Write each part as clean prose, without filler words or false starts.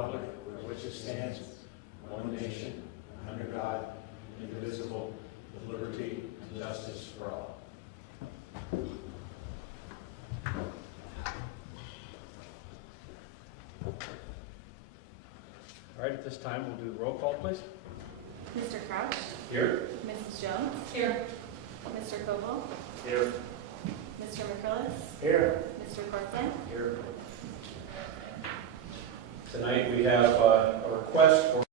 republic for which it stands, one nation, under God, indivisible, with liberty and justice for all. All right, at this time, we'll do roll call, please. Mr. Crouch? Here. Mrs. Jones? Here. Mr. Koval? Here. Mr. McCrillis? Here. Mr. Cortland? Here. Tonight we have a request for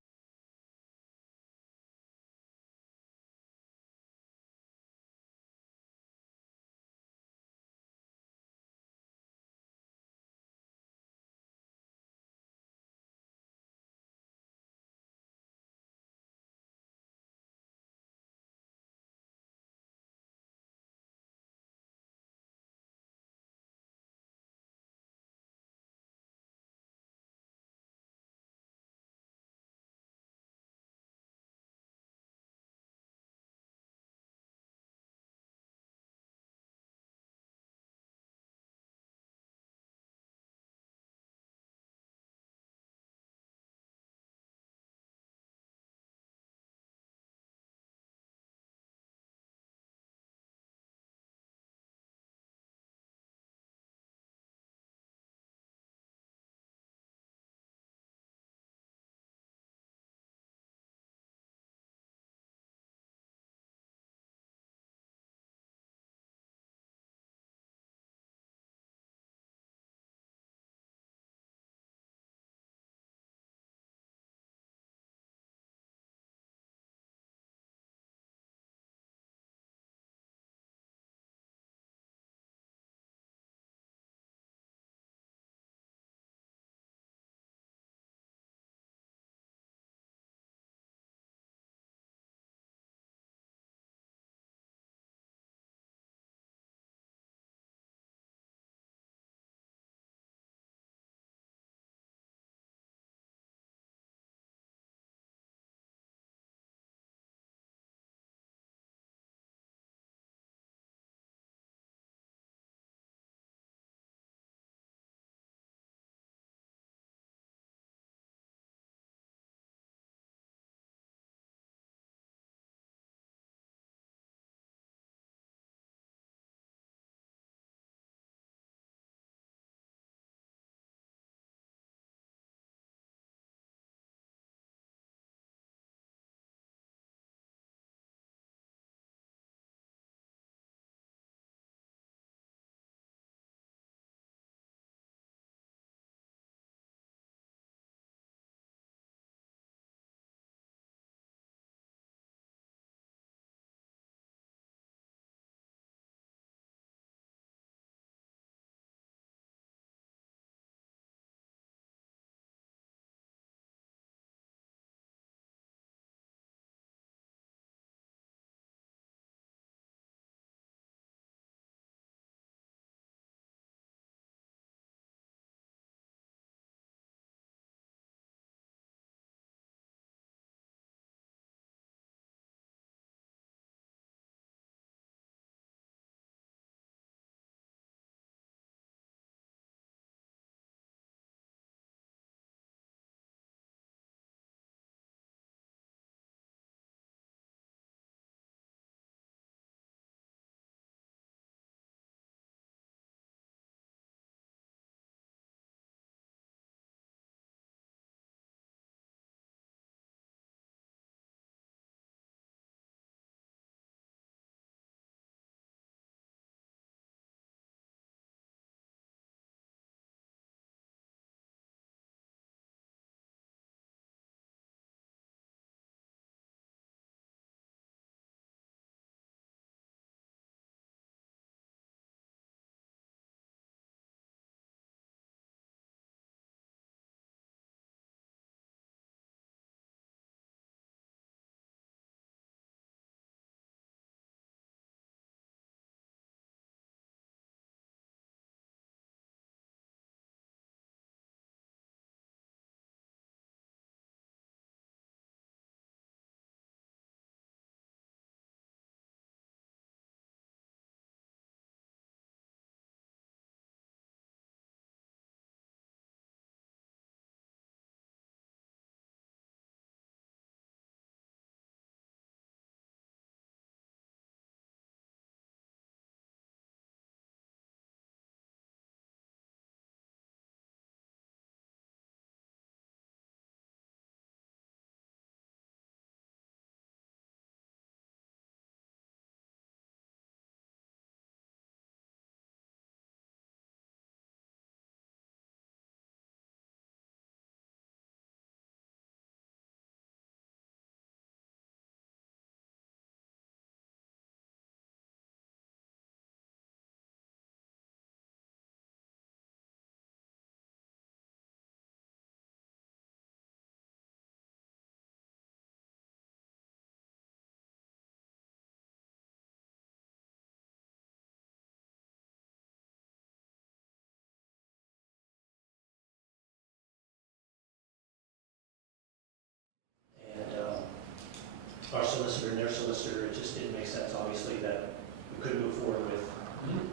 our solicitor and their solicitor, it just didn't make sense, obviously, that we couldn't move forward with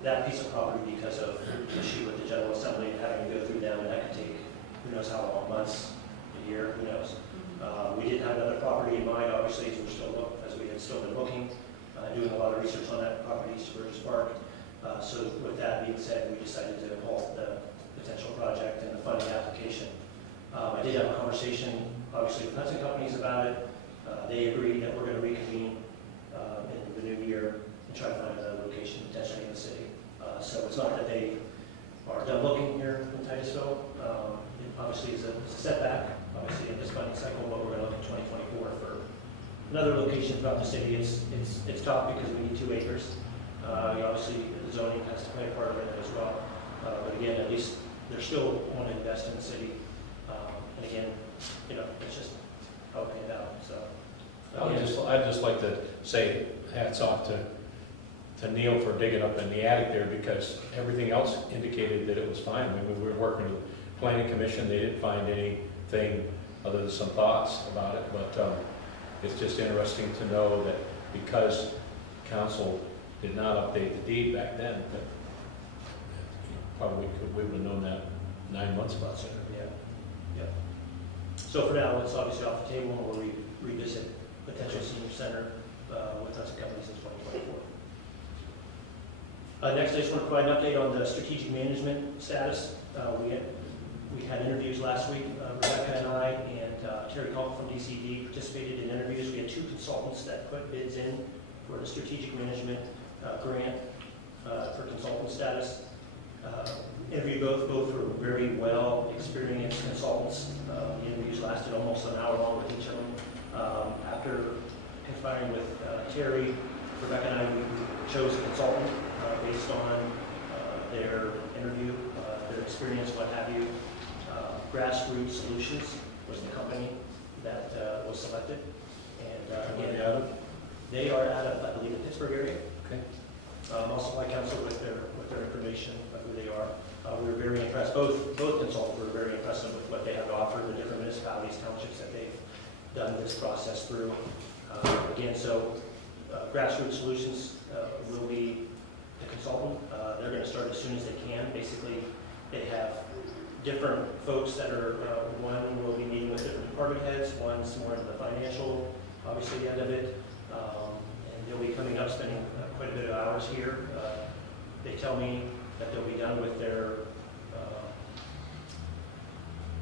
that piece of property because of the issue with the General Assembly and having to go through them, and that could take who knows how long, months, a year, who knows. We did have another property in mind, obviously, as we had still been looking, doing a lot of research on that property, Spruce Park. So with that being said, we decided to halt the potential project and the funding application. I did have a conversation, obviously, with Hudson Companies about it. They agreed that we're going to reconvene in the new year and try to find another location potentially in the city. So it's not that they are done looking here in Titusville. It obviously is a setback, obviously, in this funding cycle, but we're going to look at 2024 for another location throughout the city. It's tough because we need 2 acres. Obviously, the zoning has to play a part of it as well. But again, at least they're still want to invest in the city. And again, it's just helping it out. So I'd just like to say hats off to Neil for digging up in the attic there, because everything else indicated that it was fine. I mean, we were working with the planning commission. They didn't find anything other than some thoughts about it, but it's just interesting to know that because council did not update the deed back then, that probably we would have known that 9 months ago. Yeah. So for now, it's obviously off the table, and we'll revisit potential senior center with Hudson Companies in 2024. Next, I just want to provide an update on the strategic management status. We had interviews last week. Rebecca and I and Terry Culp from DCD participated in interviews. We had 2 consultants that put bids in for the strategic management grant for consultant status. Interviewed both were very well experienced consultants. The interviews lasted almost an hour long with each of them. After conspiring with Terry, Rebecca and I, we chose a consultant based on their interview, their experience, what have you. Grassroots Solutions was the company that was selected. And again, they are out of, I believe, the Pittsburgh area. Okay. Also, my counsel with their information of who they are. We were very impressed. Both consultants were very impressed with what they have to offer, the different municipalities, townships that they've done this process through. Again, so Grassroots Solutions will be the consultant. They're going to start as soon as they can. Basically, they have different folks that are, one will be meeting with different department heads, one's more into the financial, obviously, end of it. And they'll be coming up, spending quite a bit of hours here. They tell me that they'll be done with their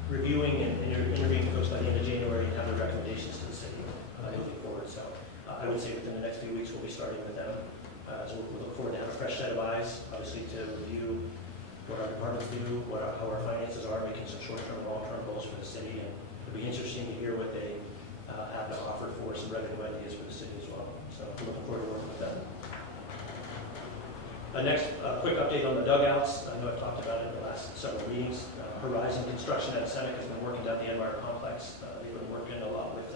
reviewing and interviewing folks by the end of January and have their recommendations to the city moving forward. So I would say within the next few weeks we'll be starting with them. So we look forward to have a fresh set of eyes, obviously, to review what our departments do, how our finances are, making some short-term and long-term goals for the city. And it'll be interesting to hear what they have to offer for some revenue ideas for the city as well. So we're looking forward to working with them. Next, quick update on the dugouts. I know I've talked about it in the last several meetings. Horizon Construction at Seneca has been working down the Enmire Complex. They've been working a lot with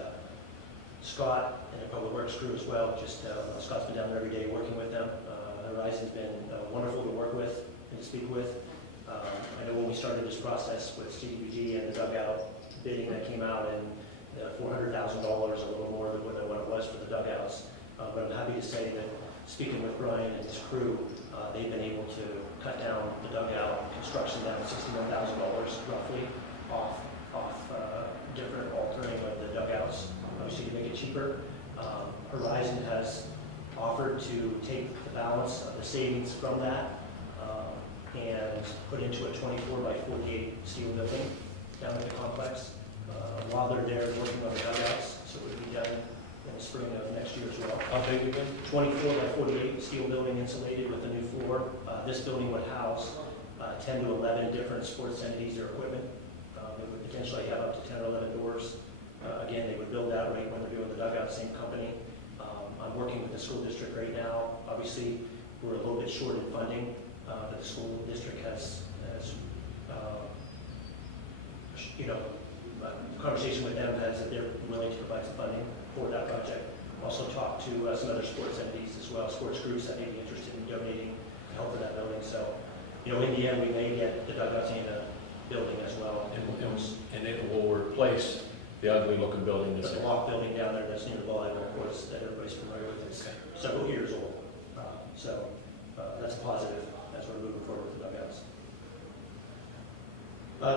Scott and the Public Works crew as well. Scott's been down there every day working with them. Horizon's been wonderful to work with and to speak with. I know when we started this process with CDBG and the dugout bidding that came out, and $400,000, a little more than what it was for the dugouts. But I'm happy to say that speaking with Brian and his crew, they've been able to cut down the dugout construction down to $61,000 roughly off different altering of the dugouts, obviously to make it cheaper. Horizon has offered to take the balance of the savings from that and put into a 24 by 48 steel building down at the complex while they're there working on the dugouts. So it would be done in the spring of next year as well. How big again? 24 by 48 steel building insulated with a new floor. This building would house 10 to 11 different sports entities or equipment. It would potentially have up to 10 or 11 doors. Again, they would build that right when they're doing the dugout, same company. I'm working with the school district right now. Obviously, we're a little bit short in funding, but the school district has conversation with them has that they're willing to provide some funding for that project. Also talked to some other sports entities as well, sports groups that may be interested in donating help for that building. So, in the end, we may get the dugouts in a building as well. And it will replace The ugly looking building is There's a there. block building down there that's near the volleyball courts that everybody's familiar with. It's Okay. several years old. So that's a positive as we're moving forward with the dugouts.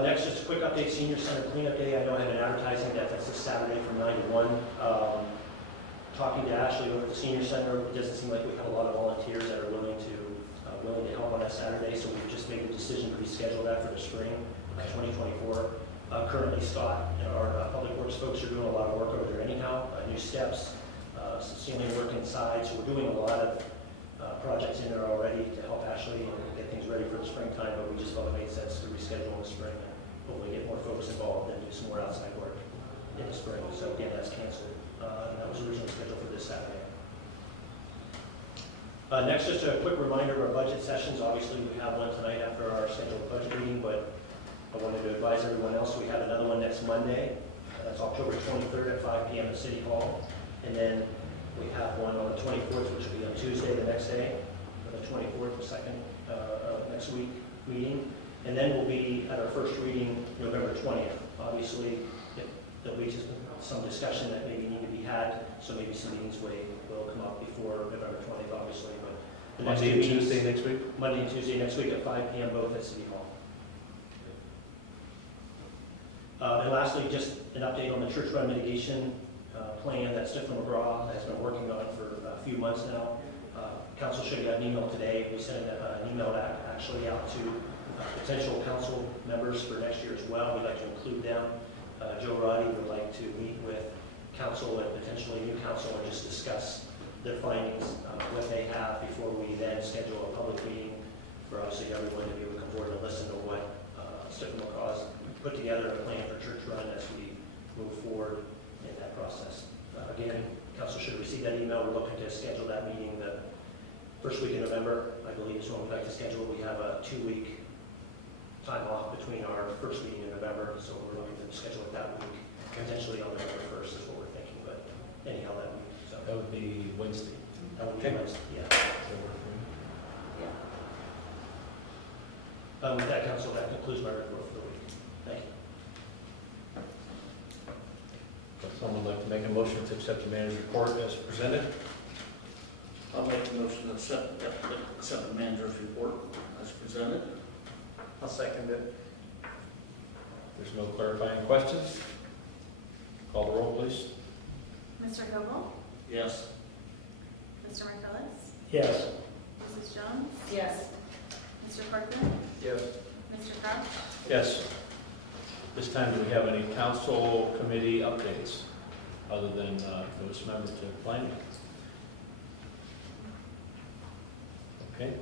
Next, just a quick update, Senior Center Cleanup Day. I know I have been advertising that that's this Saturday from 9 to 1. Talking to Ashley over at the Senior Center, it doesn't seem like we have a lot of volunteers that are willing to help on that Saturday, so we've just made the decision to reschedule that for the spring of 2024. Currently, Scott and our Public Works folks are doing a lot of work over there anyhow, new steps, some ceiling work inside, so we're doing a lot of projects in there already to help Ashley and get things ready for the springtime, but we just felt it made sense to reschedule in the spring and hopefully get more folks involved and do some more outside work in the spring. So again, that's canceled. And that was originally scheduled for this Saturday. Next, just a quick reminder of our budget sessions. Obviously, we have one tonight after our scheduled budget meeting, but I wanted to advise everyone else we have another one next Monday. That's October 23rd at 5 p.m. at City Hall. And then we have one on the 24th, which will be on Tuesday, the next day, on the 24th, the second next week meeting. And then we'll be at our first reading November 20th. Obviously, there'll be just some discussion that maybe need to be had, so maybe some meetings will come up before November 20th, obviously. But the next Monday two and meetings, Tuesday next week? Monday and Tuesday next week at 5 p.m. both at City Hall. And lastly, just an update on the church run mitigation plan that Stephen McGraw has been working on for a few months now. Council should have got an email today. We sent an email actually out to potential council members for next year as well. We'd like to include them. Joe Roddy would like to meet with council and potentially new council and just discuss their findings, what they have before we then schedule a public meeting for obviously everyone to be able to come forward and listen to what Stephen McGraw's put together a plan for church run as we move forward in that process. Again, council should receive that email. We're looking to schedule that meeting the first week in November, I believe is when we'd like to schedule. We have a 2-week time off between our first meeting in November, so we're looking to schedule it that week, potentially on November 1st is what we're thinking, but anyhow, that week. So That would be Wednesday. that would be Okay. Wednesday, yeah. Does that work for you? With that, council, that concludes my report for the week. Thank you. Would someone like to make a motion to accept the manager's report as presented? I'll make a motion to accept the manager's report as presented. I'll second it. There's no clarifying questions? Call the roll, please. Mr. Koval, Yes. Mr. McCrillis, Yes. Mrs. Jones, Yes. Mr. Parkman, Yes. Mr. Crouch, Yes. This time, do we have any council committee updates other than those members to planning? Okay.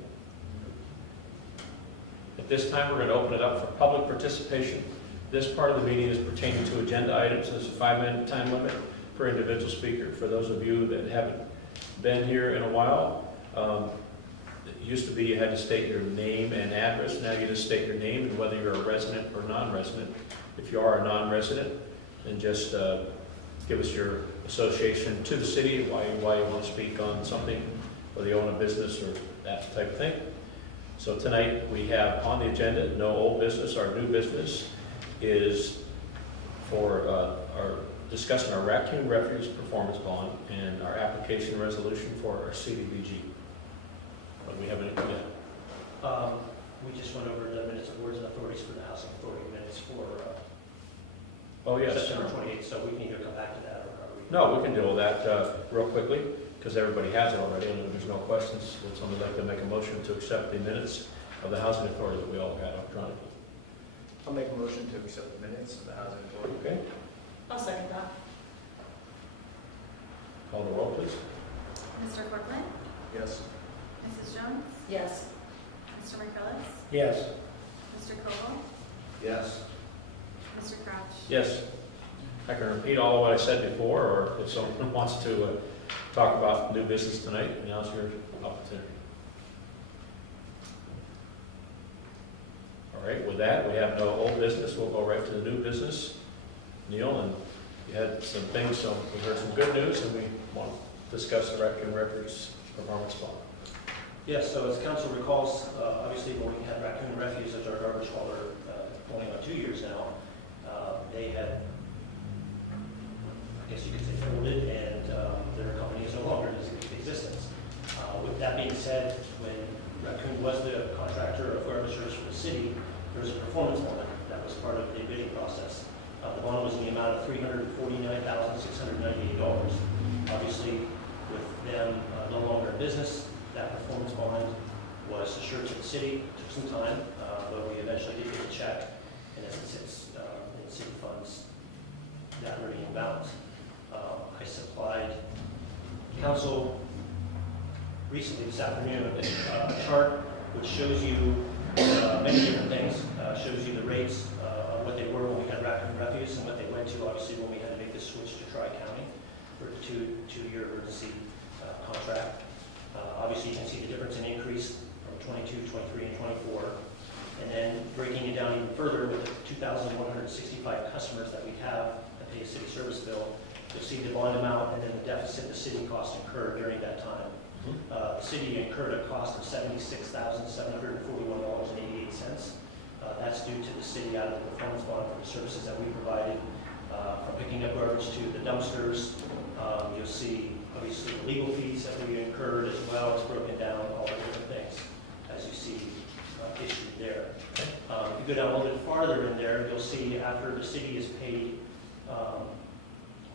At this time, we're going to open it up for public participation. This part of the meeting is pertaining to agenda items. There's a 5-minute time limit per individual speaker. For those of you that haven't been here in a while, it used to be you had to state your name and address. Now you just state your name and whether you're a resident or non-resident. If you are a non-resident, then just give us your association to the city, why you want to speak on something, whether you own a business or that type of thing. So tonight we have on the agenda no old business. Our new business is for our discussing our raccoon refuse performance bond and our application resolution for our CDBG. But we haven't yet. We just went over the minutes of boards and authorities for the House Authority minutes for Oh, yes. September 28th, so we need to come back to that. Or are we? No, we can deal with that real quickly because everybody has it already and if there's no questions, would somebody like to make a motion to accept the minutes of the Housing Authority that we all had electronically? I'll make a motion to accept the minutes of the housing authority. Okay, I'll second that. call the roll, please. Mr. Parkman, Yes. Mrs. Jones, Yes. Mr. McCrillis, Yes. Mr. Koval, Yes. Mr. Crouch. Yes. I can repeat all of what I said before, or if someone wants to talk about new business tonight, now's your opportunity. All right, with that, we have no old business. We'll go right to the new business. Neil, and you had some things, so we heard some good news, and we want to discuss the raccoon records performance bond. Yes, so as council recalls, obviously when we had Raccoon Refuse as our garbage hauler going on 2 years now, they had guess you could say, folded, and their company is no longer in existence. With that being said, when Raccoon was the contractor of garbagers for the city, there was a performance bond that was part of the bidding process. The bond was in the amount of $349,698. Obviously, with them no longer in business, that performance bond was assured to the city. It took some time, but we eventually did get a check, and as it sits in city funds, that remaining balance. I supplied council recently this afternoon a chart which shows you many different things. Shows you the rates of what they were when we had Raccoon Refuse and what they went to, obviously, when we had to make the switch to Tri-County for the two-year emergency contract. Obviously, you can see the difference in increase from 22, 23, and 24. And then breaking it down even further with the 2,165 customers that we have that pay a city service bill, you'll see the bond amount and then the deficit the city cost incurred during that time. The city incurred a cost of $76,741.88. That's due to the city out of the performance bond for the services that we provided, from picking up garbage to the dumpsters. You'll see, obviously, the legal fees that we incurred as well. It's broken down, all the different things, as you see issued there. If you go down a little bit farther in there, you'll see after the city is paid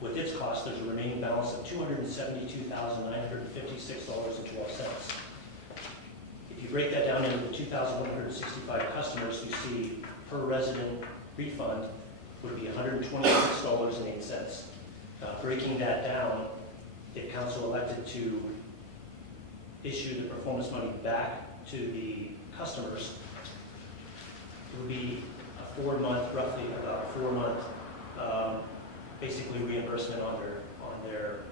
with its cost, there's a remaining balance of $272,956.12. If you break that down into the 2,165 customers, you see per resident refund would be $126.08. Breaking that down, if council elected to issue the performance money back to the customers, it would be a 4-month, roughly about a 4-month, basically reimbursement on their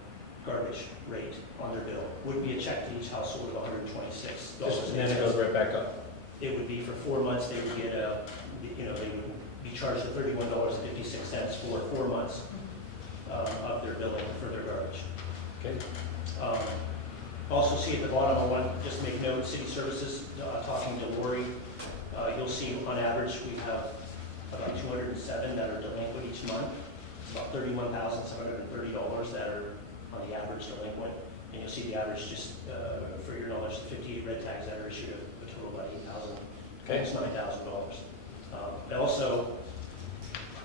garbage rate on their bill. Would be a check to each household of $126. And then it goes right back up. It would be for 4 months. They would get they would be charged $31.56 for 4 months of their billing for their garbage. Okay. Also see at the bottom, I want to just make note, city services, talking to Lori, you'll see on average we have about 207 that are delinquent each month. It's about $31,730 that are on the average delinquent. And you'll see the average, just for your knowledge, the 58 red tags that are issued a total of about $8,000, almost $9,000. I also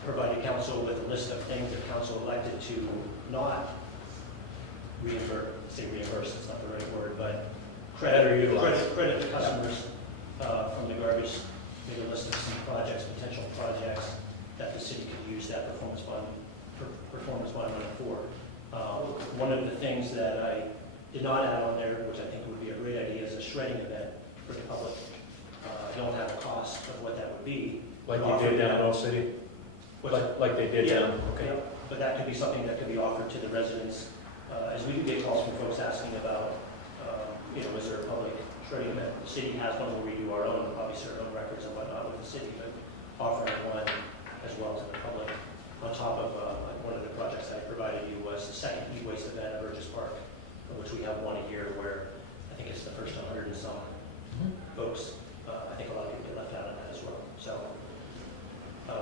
provided council with a list of things that council elected to not reimburse, it's not the right word, but credit the customers from the garbage. Made a list of some projects, potential projects that the city could use that performance bond money for. One of the things that I did not add on there, which I think would be a great idea, is a shredding event for the public. I don't have a cost of what that would be. Like you did down in Old City? Like they did down, okay. Yeah, but that could be something that could be offered to the residents, as we do get calls from folks asking about, is there a public shredding event? The city has one where we do our own, obviously our own records and whatnot with the city, but offering one as well to the public. On top of one of the projects I provided you was the second e-waste event at Burgess Park, which we have one a year where I think it's the first 100 and some folks. I think a lot of people get left out of that as well. So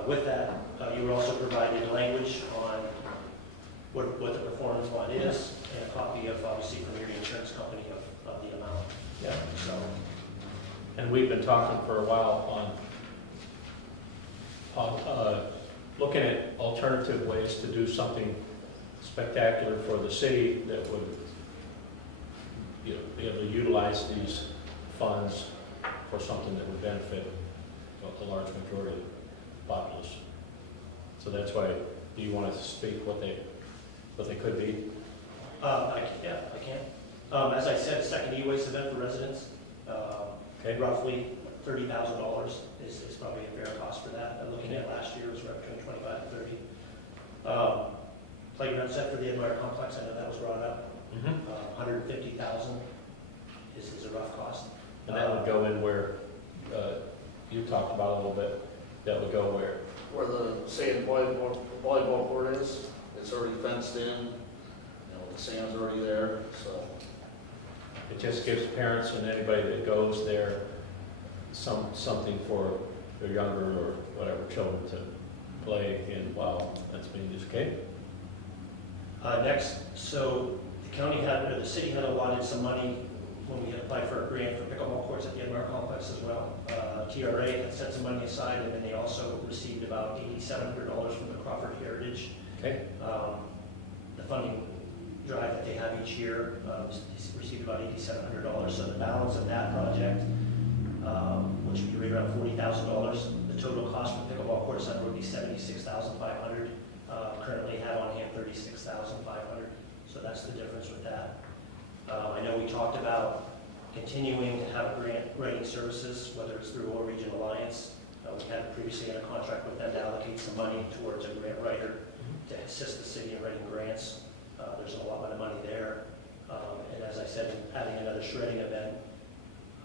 with that, you were also provided language on what the performance bond is and a copy of, obviously, from your insurance company of the amount. Yeah. So, And we've been talking for a while on looking at alternative ways to do something spectacular for the city that would, be able to utilize these funds for something that would benefit a large majority of the populace. So that's why, do you want to speak what they could be? I can. As I said, second e-waste event for residents. Okay. Roughly $30,000 is probably a fair cost for that. Looking at last year, it was right between 25 and 30. Playground set for the Admire Complex, I know that was brought up. $150,000 is a rough cost. And that would go in where you talked about a little bit. That would go where? Where the sand volleyball court is, it's already fenced in, the sand's already there, so. It just gives parents and anybody that goes there something for their younger or whatever children to play in while that's being used. Okay? Next, so the county had, or the city had allotted some money when we had applied for a grant for pickleball courts at the Edmar complex as well. TRA had set some money aside, and then they also received about $8,700 from the Crawford Heritage. Okay, The funding drive that they have each year, received about $8,700. So the balance of that project, which would be right around $40,000, the total cost for pickleball court center would be $76,500. Currently have on hand $36,500. So that's the difference with that. I know we talked about continuing to have grant writing services, whether it's through Oil Region Alliance. We had previously had a contract with them to allocate some money towards a grant writer to assist the city in writing grants. There's a lot of money there. And as I said, adding another shredding event,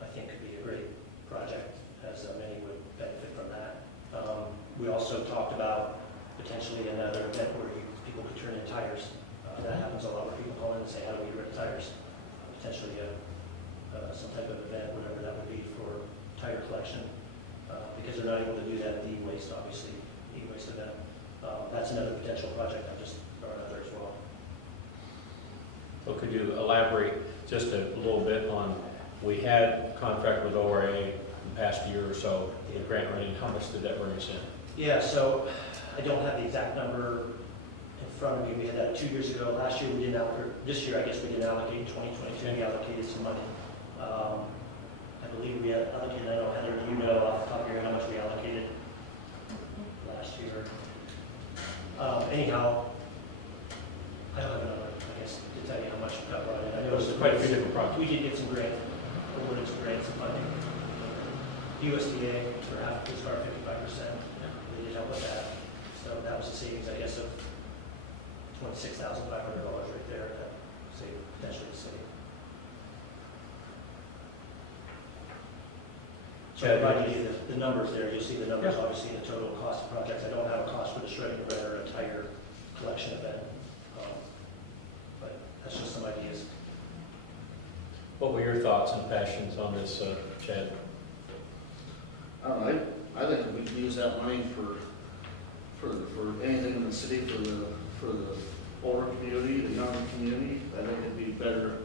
I think could be a great project, as many would benefit from that. We also talked about potentially another event where people could turn in tires. That happens a lot where people call in and say, how do we get rid of tires? Potentially some type of event, whatever that would be for tire collection, because they're not able to do that in the e-waste, obviously, e-waste event. That's another potential project I'm just throwing out there as well. so could you elaborate just a little bit on, we had a contract with ORA the past year or so, the grant writing, how much did that bring us in? Yeah, so I don't have the exact number in front of me. We had that 2 years ago. Last year we didn't allocate, this year I guess we didn't allocate. In 2022 we allocated some money. I believe we had allocated, I don't know, Heather, do you know off the top of your head how much we allocated last year? Anyhow, I don't have a number, I guess, to tell you how much got brought in. I know It was quite a few different projects. we did get some awarded some grants and funding. USDA for half of our 55%. They did help with that. So that was a savings, I guess, of $26,500 right there that saved potentially the city. So I provided you the numbers there. You'll see the numbers, obviously, in the total cost of projects. I don't have a cost for the shredding event or a tire collection event. But that's just some ideas. What were your thoughts and passions on this, Chad? I don't know, I think if we can use that money for anything in the city, for the older community, the younger community, I think it'd be better,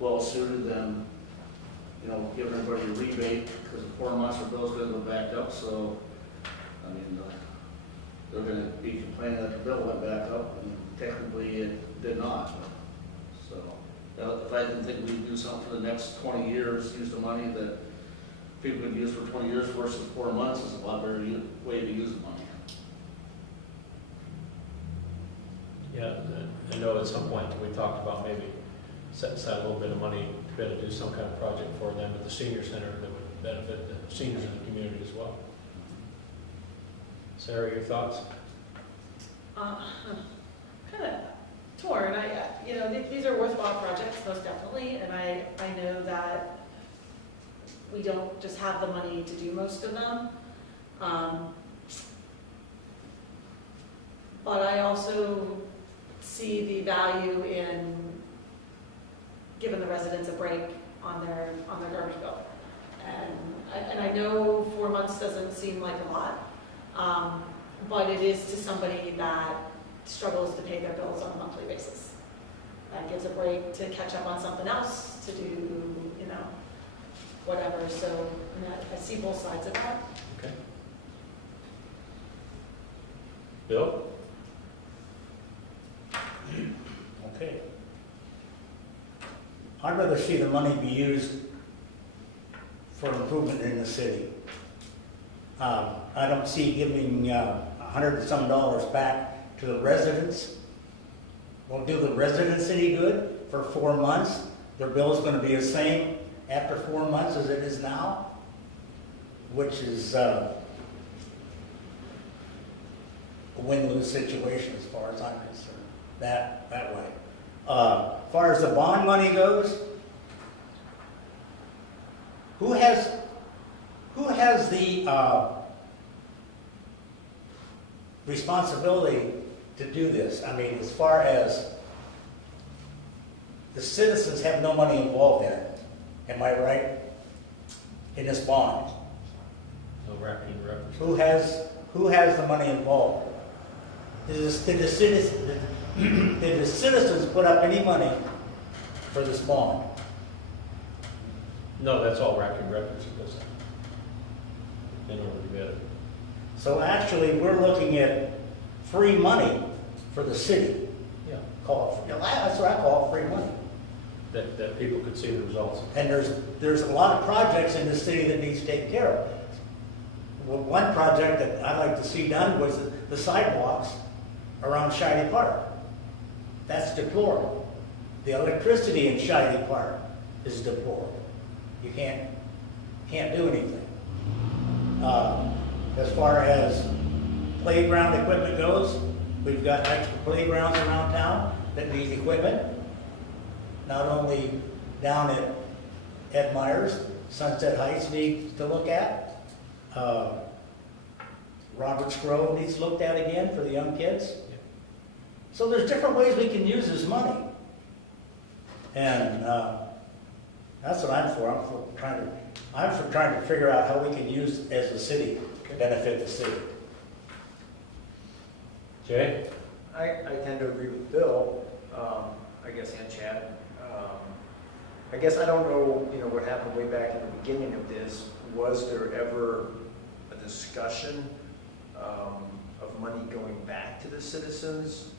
well suited than, giving everybody a rebate, because the 4 months or bill's gonna go back up, so, I mean, they're gonna be complaining that the bill went back up, and technically it did not. So, if I didn't think we'd do something for the next 20 years, use the money that people could use for 20 years versus 4 months, is a lot better way to use the money. Yeah, I know at some point we talked about maybe setting aside a little bit of money to be able to do some kind of project for them at the senior center that would benefit the seniors in the community as well. Sarah, your thoughts? Kind of torn. These are worthwhile projects, most definitely, and I know that we don't just have the money to do most of them. But I also see the value in giving the residents a break on their garbage bill. And I know 4 months doesn't seem like a lot, but it is to somebody that struggles to pay their bills on a monthly basis. That gives a break to catch up on something else, to do, whatever. So I see both sides of that. Okay. Bill? Okay. I'd rather see the money be used for improvement in the city. I don't see giving $100 and some back to the residents. Will do the residents any good for 4 months? Their bill's going to be the same after 4 months as it is now, which is a win-lose situation as far as I'm concerned. That way. As far as the bond money goes, who has the responsibility to do this? I mean, as far as the citizens have no money involved in it, am I right? In this bond, No wrapping reference. who has the money involved? Did the did the citizens put up any money for this bond? No, that's all Raccoon Records does in order to get it. So actually, we're looking at free money for the city. Yeah. That's what I call free money. That people could see the results. And there's a lot of projects in the city that needs taken care of. Well, one project that I'd like to see done was the sidewalks around Shiny Park. That's deplorable. The electricity in Shiny Park is deplorable. You can't do anything. As far as playground equipment goes, we've got extra playgrounds around town that need equipment. Not only down at Ed Myers, Sunset Heights needs to look at. Roberts Grove needs looked at again for the young kids. So there's different ways we can use this money. And that's what I'm for. I'm for trying to figure out how we can use as a city to benefit the city. Jay? I tend to agree with Bill, I guess, and Chad. I guess I don't know, what happened way back in the beginning of this. Was there ever a discussion of money going back to the citizens?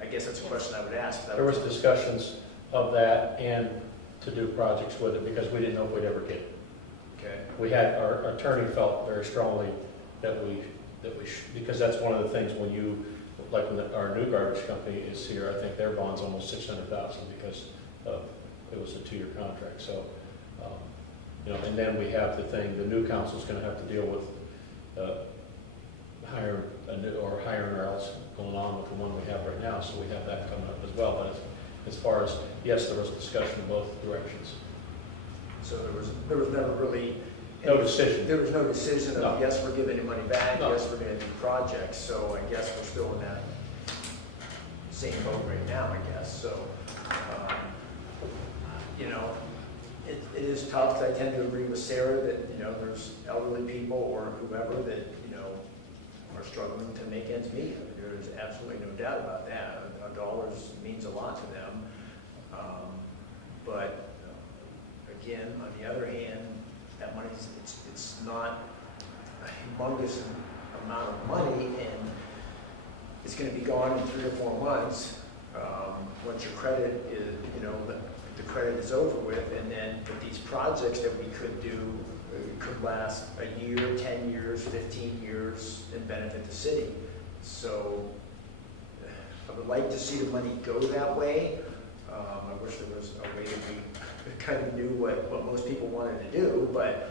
I guess that's a question I would ask. There was discussions of that and to do projects with it because we didn't know if we'd ever get it. Okay. We had, our attorney felt very strongly that because that's one of the things when you, like when our new garbage company is here, I think their bond's almost 600,000 because it was a 2-year contract. So, and then we have the thing, the new council's gonna have to deal with hiring or else going on with the one we have right now. So we have that coming up as well. But as far as, yes, there was discussion in both directions. So there was never really No decision. There was no decision of, No. yes, we're giving you money back, No. yes, we're gonna do projects, so I guess we're still in that same boat right now, I guess, so, it is tough, 'cause I tend to agree with Sarah that, there's elderly people or whoever that, are struggling to make ends meet. There's absolutely no doubt about that. Dollars means a lot to them. But again, on the other hand, that money, it's not a humongous amount of money, and it's going to be gone in 3 or 4 months. Once your credit is, the credit is over with, and then with these projects that we could do, it could last a year, 10 years, 15 years, and benefit the city. So I would like to see the money go that way. I wish there was a way that we kind of knew what most people wanted to do, but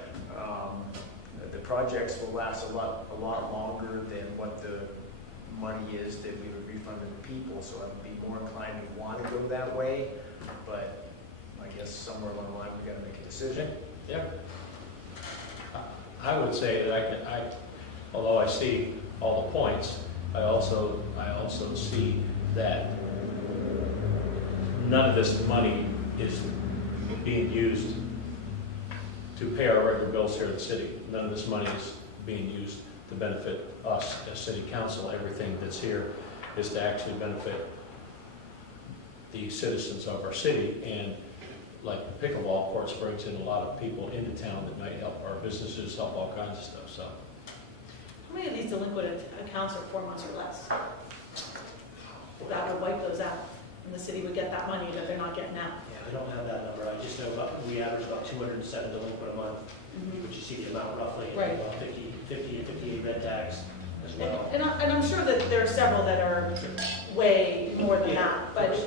the projects will last a lot longer than what the money is that we would refund to the people. So I would be more inclined to want to go that way, but I guess somewhere along the line we got to make a decision. Yeah. I would say that although I see all the points, I also see that none of this money is being used to pay our regular bills here in the city. None of this money is being used to benefit us as city council. Everything that's here is to actually benefit the citizens of our city. And like the pickleball courts brings in a lot of people into town that might help our businesses, help all kinds of stuff. So How many of these delinquent accounts are 4 months or less? That would wipe those out, and the city would get that money that they're not getting now. Yeah, I don't have that number. I just know we average about 207 delinquent a month, which you see the amount roughly, Right. about 50 to 58 red tags as well. And I'm sure that there are several that are way more than Yeah, that, of but course.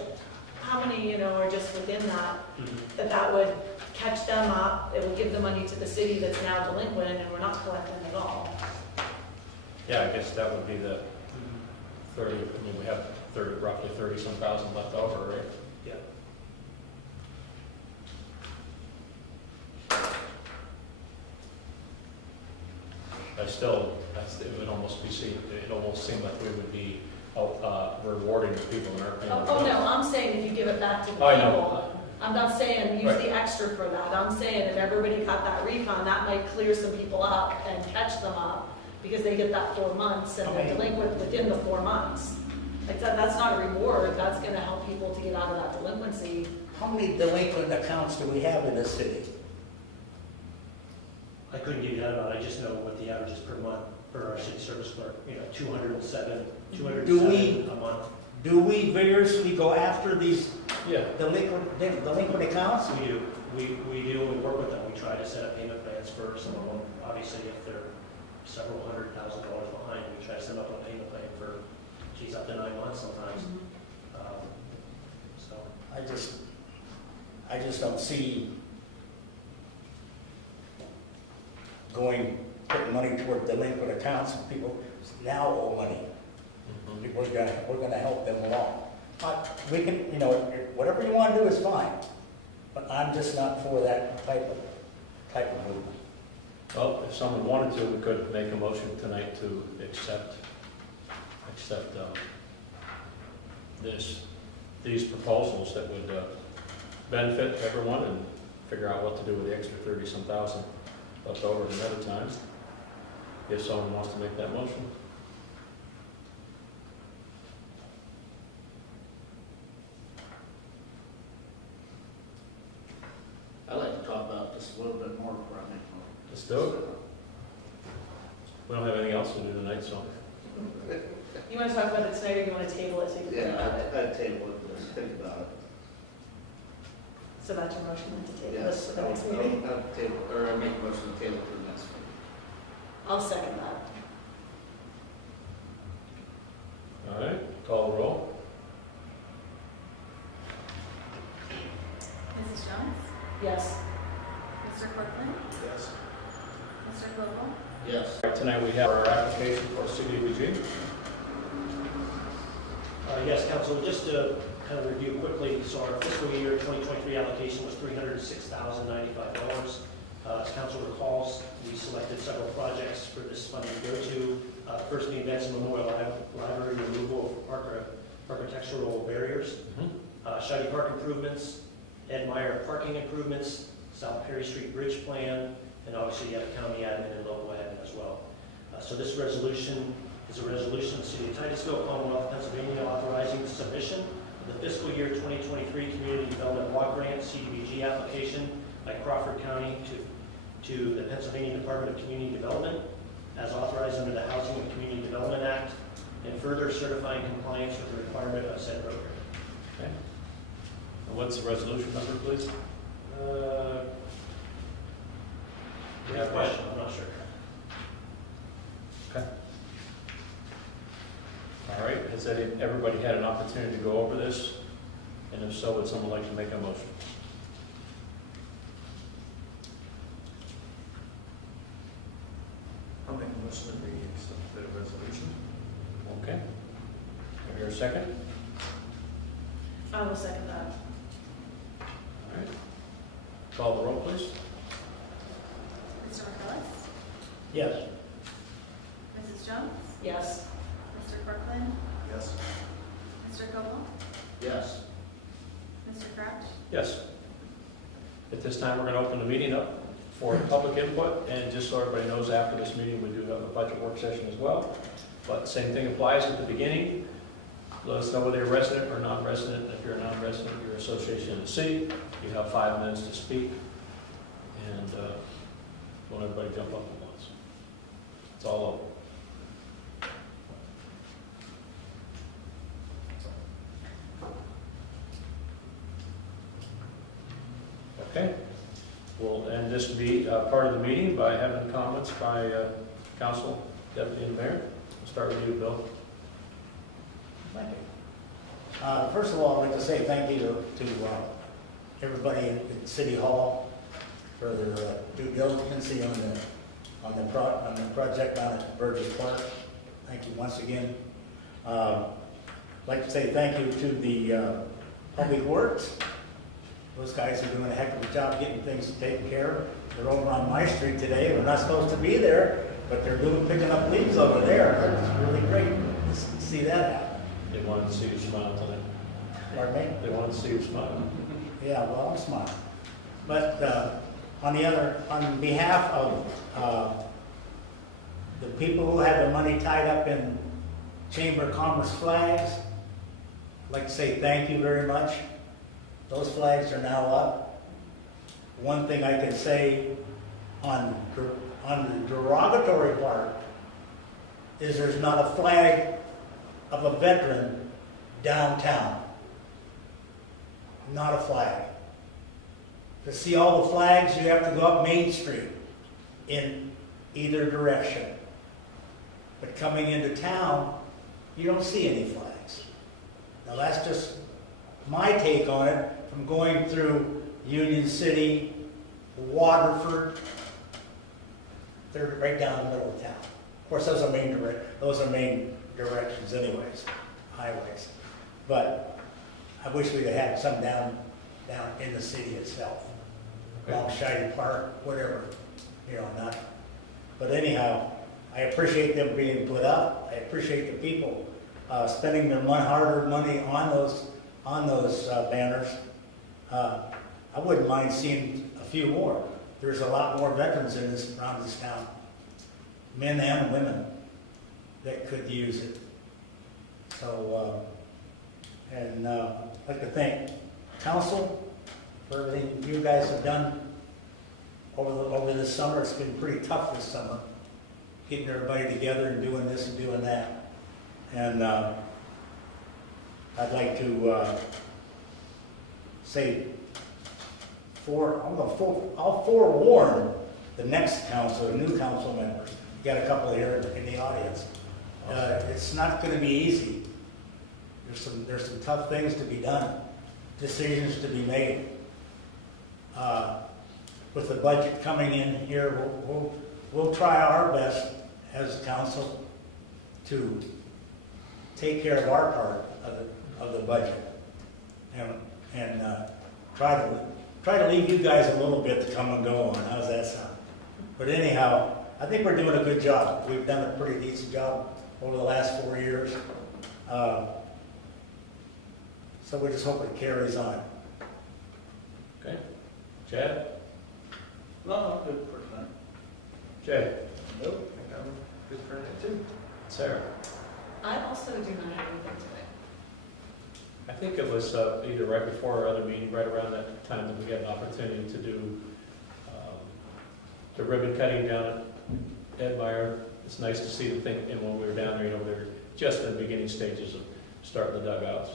how many, are just within that, Mhm. that would catch them up, it would give the money to the city that's now delinquent, and we're not collecting at all. yeah, I guess that would be the 30, we have roughly 30-some thousand left over, right? Yeah. It would almost seem like we would be rewarding the people in our payment. Oh, no, I'm saying if you give it back to the I know. people. I'm not saying use Right. the extra for that. I'm saying if everybody got that refund, that might clear some people up and catch them up because they get that 4 months and they're delinquent within the 4 months. Like that's not a reward, that's gonna help people to get out of that delinquency. How many delinquent accounts do we have in this city? I couldn't give you that amount, I just know what the average is per month for our city service clerk, 207 a month. Do we vigorously go after these Yeah, delinquent accounts? We do, we do, we work with them, we try to set up payment plans for some of them. Obviously, if they're several $100,000 behind, we try to set up a payment plan for, up to 9 months sometimes. So, I just don't see putting money toward delinquent accounts, and people now owe money. We're gonna help them along. We can, whatever you wanna do is fine, but I'm just not for that type of movement. well, if someone wanted to, we could make a motion tonight to accept these proposals that would benefit everyone and figure out what to do with the extra 30-some thousand left over at another time. If someone wants to make that motion. I'd like to talk about this a little bit more before I make my. Let's do it. We don't have anything else to do tonight, so. You wanna talk about it tonight, or you wanna table it so you can think about it? I'd table it, let's think about it. So that's your motion to table this Yes, for the next meeting? I'll table, or I make a motion to table for the next meeting. I'll second that. All right, call the roll. Mrs. Jones? Yes. Mr. Corcoran? Yes. Mr. Koval? Yes. Tonight we have our application for CDBG. Yes, Council, just to kind of review quickly, so our fiscal year 2023 allocation was $306,095. As Council recalls, we selected several projects for this funding to go to. First being Benson Memorial Library removal of architectural barriers, Shady Park improvements, Ed Meyer parking improvements, South Perry Street Bridge plan, and obviously you have county admin and local admin as well. So this resolution is a resolution of the City of Titusville, Commonwealth of Pennsylvania, authorizing the submission of the fiscal year 2023 Community Development Block Grant CDBG application by Crawford County to the Pennsylvania Department of Community Development as authorized under the Housing and Community Development Act, and further certifying compliance with the requirement of said program. Okay. And what's the resolution number, please? Great question, I'm not sure. Okay. All right, has everybody had an opportunity to go over this? And if so, would someone like to make a motion? I'll make a motion that we accept the resolution. Okay. Do I hear a second? I will second that. All right. Call the roll, please. Mr. McCillis? Yes. Mrs. Jones? Yes. Mr. Corcoran? Yes. Mr. Koval? Yes. Mr. Crouch? Yes. At this time, we're going to open the meeting up for public input, and just so everybody knows, after this meeting, we do have a budget work session as well. But same thing applies at the beginning. Let us know whether you're a resident or non-resident. If you're a non-resident, you're an association in the city. You have 5 minutes to speak, and don't everybody jump up at once. It's all over. Okay, we'll end this part of the meeting by having comments by council, deputy, and mayor. We'll start with you, Bill. Thank you. First of all, I'd like to say thank you to everybody in City Hall for their due diligence on the project down at Burgess Park. Thank you once again. I'd like to say thank you to the Public Works. Those guys are doing a heck of a job getting things taken care of. They're over on my street today. We're not supposed to be there, but they're picking up leaves over there. That's really great to see that happen. They wanted to see you smile tonight. Pardon me? They wanted to see you smile. Yeah, well, I'm smiling. But on behalf of the people who have the money tied up in Chamber of Commerce flags, I'd like to say thank you very much. Those flags are now up. One thing I can say on the derogatory part is there's not a flag of a veteran downtown. Not a flag. To see all the flags, you have to go up Main Street in either direction. But coming into town, you don't see any flags. Now that's just my take on it from going through Union City, Waterford. They're right down the middle of town. Of course, those are main directions anyways, highways. But I wish we'd have had some down in the city itself. Along Shady Park, whatever, not. But anyhow, I appreciate them being put up. I appreciate the people spending their hard-earned money on those banners. I wouldn't mind seeing a few more. There's a lot more veterans around this town, men and women, that could use it. So, I'd like to thank council for everything you guys have done over this summer. It's been pretty tough this summer, getting everybody together and doing this and doing that. And I'd like to say, I'll forewarn the next council, the new council members. You got a couple here in the audience. It's not going to be easy. There's some tough things to be done, decisions to be made. With the budget coming in here, we'll try our best as a council to take care of our part of the budget, and try to leave you guys a little bit to come and go on. How's that sound? But anyhow, I think we're doing a good job. We've done a pretty decent job over the last 4 years. So we just hope it carries on. Okay. Chad? No, good for that. Jay? Nope, I think I'm good for it too. Sarah? I also do not have anything today. I think it was either right before our other meeting, right around that time that we had an opportunity to do the ribbon cutting down at Ed Meyer. It's nice to see the thing, and when we were down there, we were just in the beginning stages of starting the dugouts.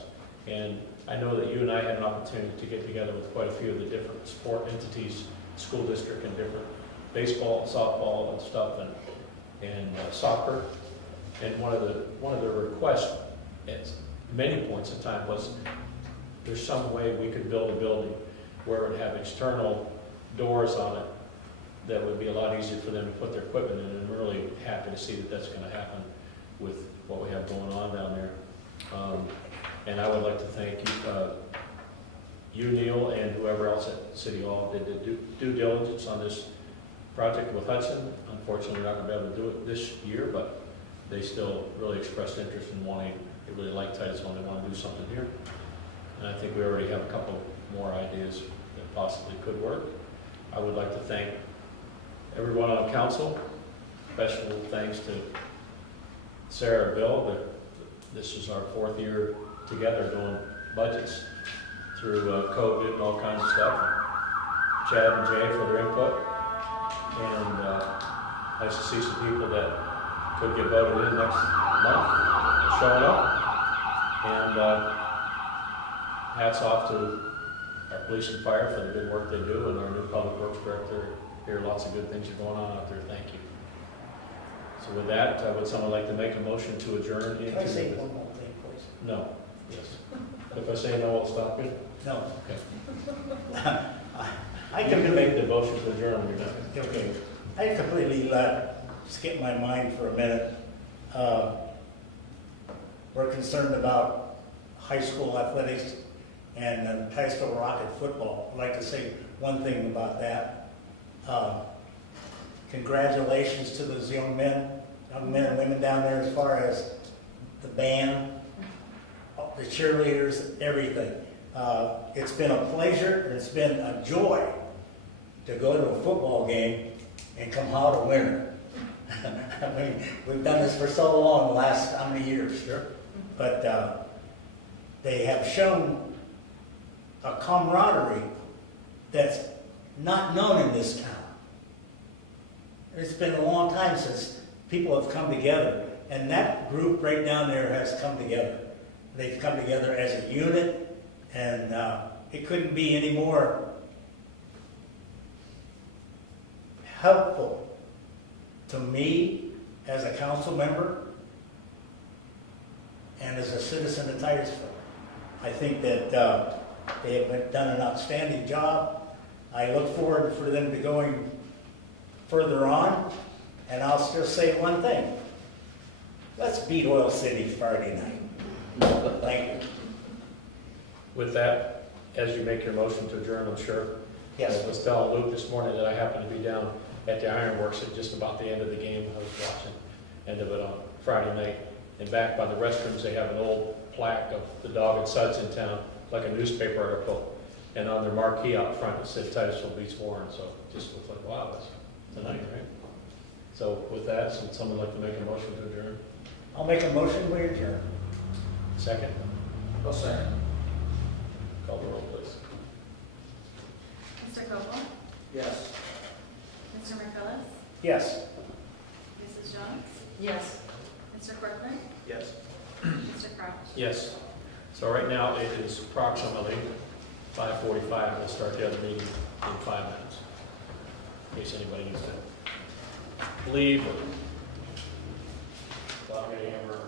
And I know that you and I had an opportunity to get together with quite a few of the different sport entities, school district and different baseball, softball and stuff, and soccer. And one of the requests at many points in time was there's some way we could build a building where it would have external doors on it that would be a lot easier for them to put their equipment in. And I'm really happy to see that that's going to happen with what we have going on down there. And I would like to thank you, Neil, and whoever else at City Hall did the due diligence on this project with Hudson. Unfortunately, we're not going to be able to do it this year, but they still really expressed interest in wanting, they really like Titusville and they want to do something here. And I think we already have a couple more ideas that possibly could work. I would like to thank everyone on council. Special thanks to Sarah and Bill. This is our 4th year together doing budgets through COVID and all kinds of stuff. Chad and Jay for their input. And nice to see some people that could get voted in next month showing up. And hats off to our police and fire for the good work they do, and our new public works director. Here, lots of good things are going on out there. Thank you. So with that, would someone like to make a motion to adjourn? Can I say one more thing, please? No. Yes. If I say no, I'll stop you? No. Okay. I You can can make the motion to adjourn when you're done. Okay. I completely skip my mind for a minute. We're concerned about high school athletics and Titusville Rocket football. I'd like to say one thing about that. Congratulations to those young men and women down there as far as the band, the cheerleaders, everything. It's been a pleasure and it's been a joy to go to a football game and come out a winner. I mean, we've done this for so long, the last how many years? Sure. But They have shown a camaraderie that's not known in this town. It's been a long time since people have come together, and that group right down there has come together. They've come together as a unit, and it couldn't be any more helpful to me as a council member and as a citizen of Titusville. I think that they have done an outstanding job. I look forward for them to going further on, and I'll just say one thing. Let's beat Oil City Friday night. Thank you. With that, as you make your motion to adjourn, I'm sure. Yes. I was telling Luke this morning that I happened to be down at the Ironworks at just about the end of the game. I was watching end of it on Friday night. And back by the restrooms, they have an old plaque of the dog and suds in town, like a newspaper article. And on their marquee out front, it said Titusville beats Warren. So it just looks like, wow, that's tonight, right? So with that, would someone like to make a motion to adjourn? I'll make a motion, we adjourn. Second? I'll second. Call the roll, please. Mr. Koval, Yes. Mr. McCullough, Yes. Mrs. Jones, Yes. Mr. Corcoran, Yes. Mr. Kraft. Yes. So right now, it is approximately 5:45. We'll start the other meeting in 5 minutes. In case anybody needs to leave or thought I'm gonna hammer.